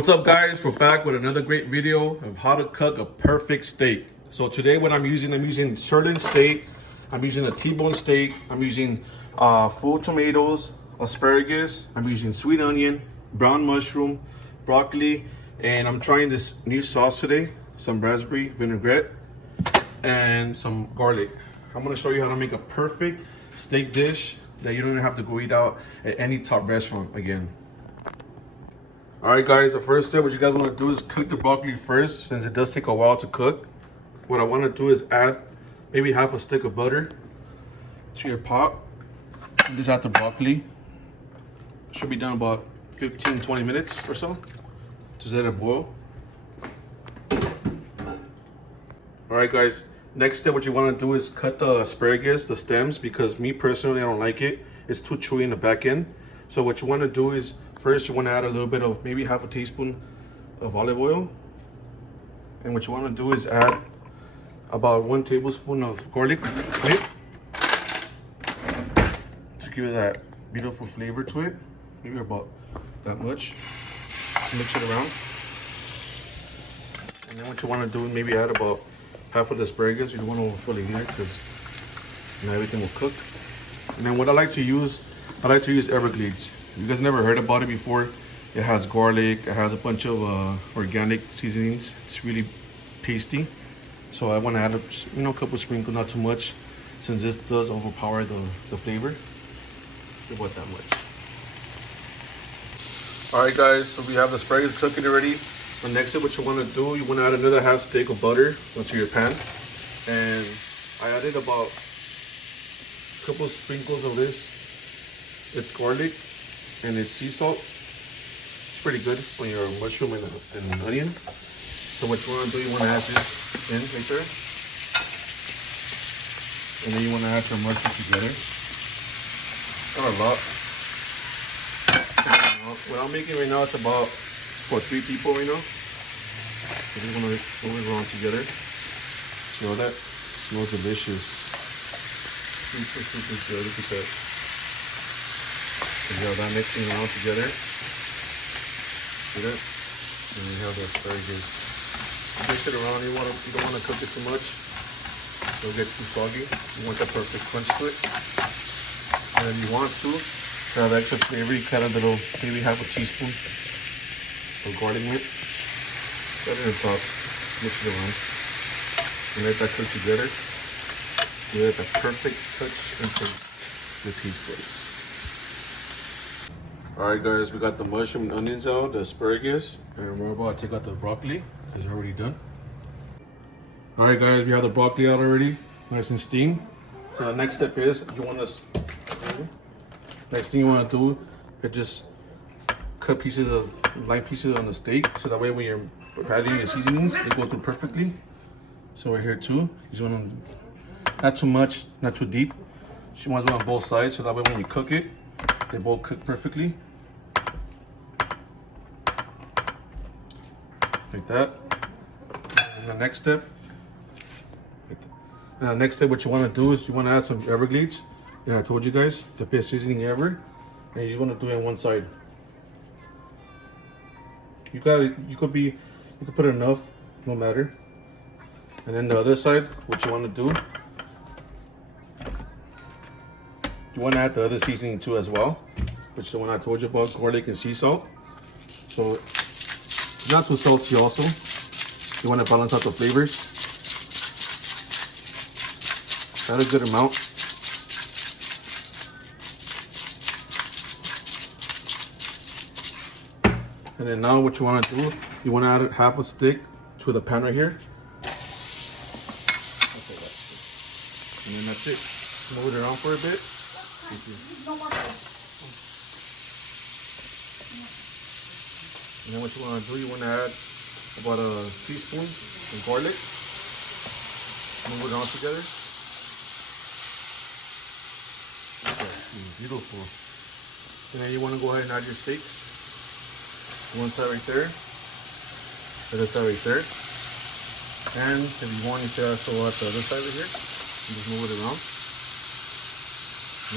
What's up, guys? We're back with another great video of how to cook a perfect steak. So today what I'm using sirloin steak, I'm using a T-bone steak, I'm using full tomatoes, asparagus, I'm using sweet onion, brown mushroom, broccoli, and I'm trying this new sauce today, some raspberry vinaigrette, and some garlic. I'm gonna show you how to make a perfect steak dish that you don't even have to go eat out at any top restaurant again. All right, guys, the first step, what you guys want to do is cook the broccoli first, since it does take a while to cook. What I want to do is add maybe half a stick of butter to your pot. Just add the broccoli. It should be done about 15-20 minutes or so. Just let it boil. All right, guys, next step, what you want to do is cut the asparagus, the stems, because me personally, I don't like it. It's too chewy in the back end. So what you want to do is, first, you want to add a little bit of maybe half a teaspoon of olive oil. And what you want to do is add about 1 tablespoon of garlic to give it that beautiful flavor to it. Maybe about that much. Mix it around. And then what you want to do is maybe add about half of the asparagus. You don't want to fully heat it because now everything will cook. And then what I like to use Everglades. You guys never heard about it before. It has garlic, it has a bunch of organic seasonings. It's really tasty. So I want to add a couple sprinkles, not too much, since this does overpower the flavor. About that much. All right, guys, so we have the asparagus cooking already. The next step, what you want to do, you want to add another half stick of butter onto your pan. And I added about a couple sprinkles of this. It's garlic and it's sea salt. It's pretty good on your mushroom and onion. So what you want to do, you want to add this in right there. And then you want to add some mushroom together. Not a lot. What I'm making right now is about for 3 people right now. So we're going to move it around together. Smell that? Smells delicious. Super, super good. Look at that. We have that mixing around together. See that? And we have the asparagus. Mix it around. You don't want to cook it too much. It'll get too soggy. You want that perfect crunch to it. And if you want to have extra flavor, you cut a little, maybe half a teaspoon of garlic mint. Set it on top. Mix it around. And let that cook together. Give it the perfect touch and taste the taste buds. Alright, guys, we got the mushroom and onions out, the asparagus, and we're about to take out the broccoli. It's already done. Alright, guys, we have the broccoli out already, nice and steamed. So the next step is, next thing you want to do is just cut light pieces on the steak, so that way when you're adding your seasonings, they go through perfectly. So right here too, you just want to, not too much, not too deep. You want to do it on both sides, so that way when you cook it, they both cook perfectly. Like that. And the next step, what you want to do is you want to add some Everglades. Yeah, I told you guys, the best seasoning ever. And you just want to do it on one side. You could put enough, no matter. And then the other side, what you want to do, you want to add the other seasoning too as well, which is the one I told you about, garlic and sea salt. So not too salty also. You want to balance out the flavors. Add a good amount. And then now what you want to do, you want to add half a stick to the pan right here. And then that's it. Move it around for a bit. And then what you want to do, you want to add about a teaspoon of garlic. Move it all together. Okay, beautiful. And then you want to go ahead and add your steaks. One side right there. The other side right there. And if you want, you can also add the other side right here. And just move it around.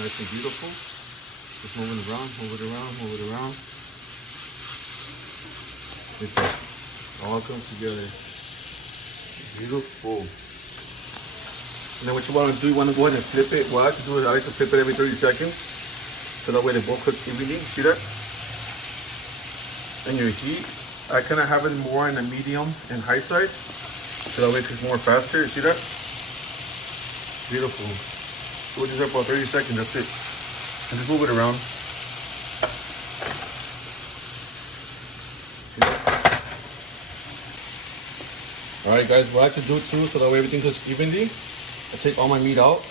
Nice and beautiful. Just move it around, move it around, move it around. It all comes together. Beautiful. And then what you want to do, you want to go ahead and flip it. What I like to do is I like to flip it every 30 seconds. So that way they both cook evenly. See that? And your heat, I kind of have it more in the medium and high side. So that way it cooks more faster. See that? Beautiful. So we'll just for 30 seconds, that's it. And just move it around. Alright guys, what I like to do too, so that way everything cooks evenly, I take all my meat out.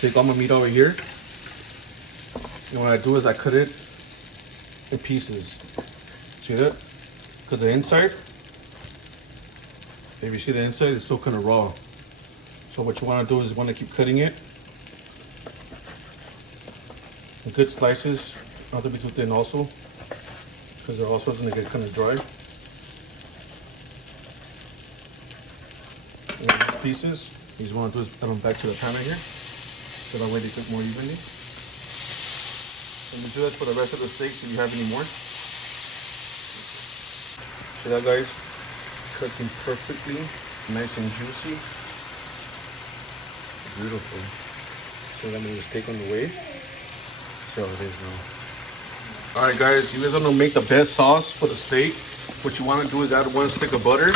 Take all my meat over here. And what I do is I cut it in pieces. See that? Because the inside, if you see the inside, it's still kind of raw. So what you want to do is you want to keep cutting it in good slices, not to be too thin also, because they're also going to get kind of dry. And these pieces, you just want to do is put them back to the pan right here, so that way they cook more evenly. And we do that for the rest of the steaks if you have any more. See that guys? Cooking perfectly, nice and juicy. Beautiful. So I'm gonna just take on the way. There it is now. Alright guys, you guys want to make the best sauce for the steak. What you want to do is add 1 stick of butter.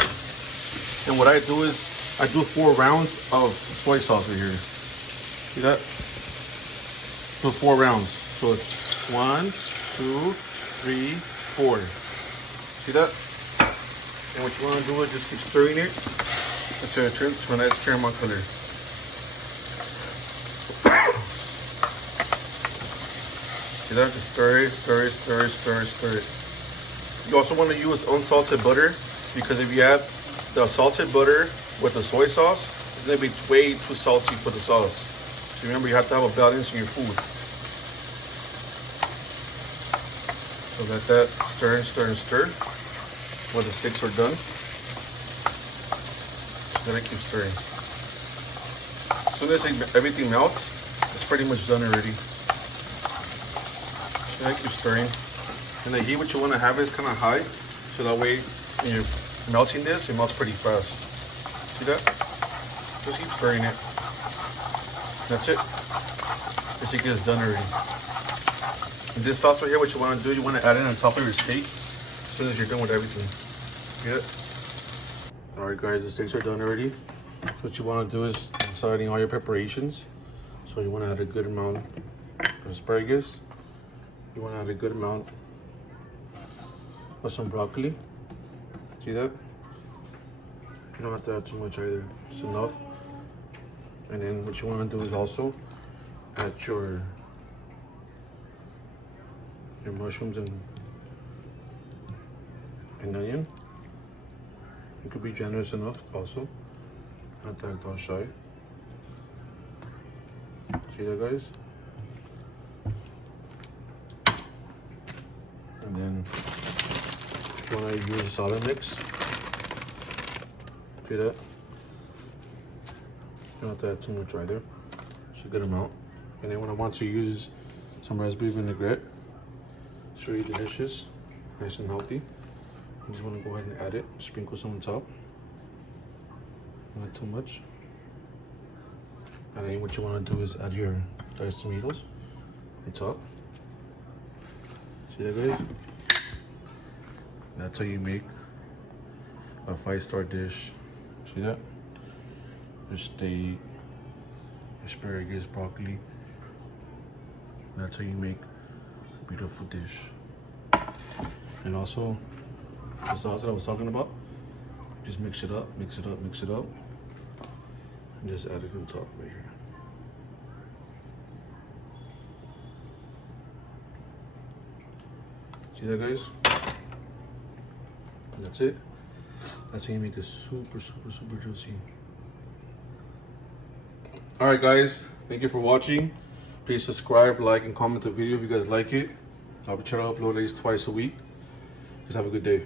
And what I do is I do 4 rounds of soy sauce right here. See that? Do 4 rounds. So it's 1, 2, 3, 4. See that? And what you want to do is just keep stirring it until it turns to a nice caramel color. See that? Just stir it, stir it, stir it, stir it, stir it. You also want to use unsalted butter, because if you add the salted butter with the soy sauce, it's going to be way too salty for the sauce. So remember, you have to have a balance in your food. So let that stir and stir and stir while the sticks are done. Just let it keep stirring. As soon as everything melts, it's pretty much done already. So let it keep stirring. And the heat, what you want to have is kind of high, so that way when you're melting this, it melts pretty fast. See that? Just keep stirring it. That's it. This chicken is done already. And this sauce right here, what you want to do, you want to add it on top of your steak as soon as you're done with everything. See it? Alright guys, the steaks are done already. So what you want to do is start adding all your preparations. So you want to add a good amount of asparagus. You want to add a good amount of some broccoli. See that? You don't have to add too much either. It's enough. And then what you want to do is also add your mushrooms and onion. You could be generous enough also. Not to act all shy. See that guys? And then if you want to use a solid mix. See that? You don't have to add too much either. It's a good amount. And then when I want to use some raspberry vinaigrette, it's really delicious, nice and healthy. You just want to go ahead and add it, sprinkle some on top. Not too much. And then what you want to do is add your diced tomatoes on top. See that guys? That's how you make a 5-star dish. See that? Your steak, asparagus, broccoli. That's how you make a beautiful dish. And also, the sauce that I was talking about, just mix it up, mix it up, mix it up. And just add it on top right here. See that guys? And that's it. That's how you make it super, super, super juicy. Alright guys, thank you for watching. Please subscribe, like, and comment the video if you guys like it. I'll be trying to upload at least twice a week. Just have a good day.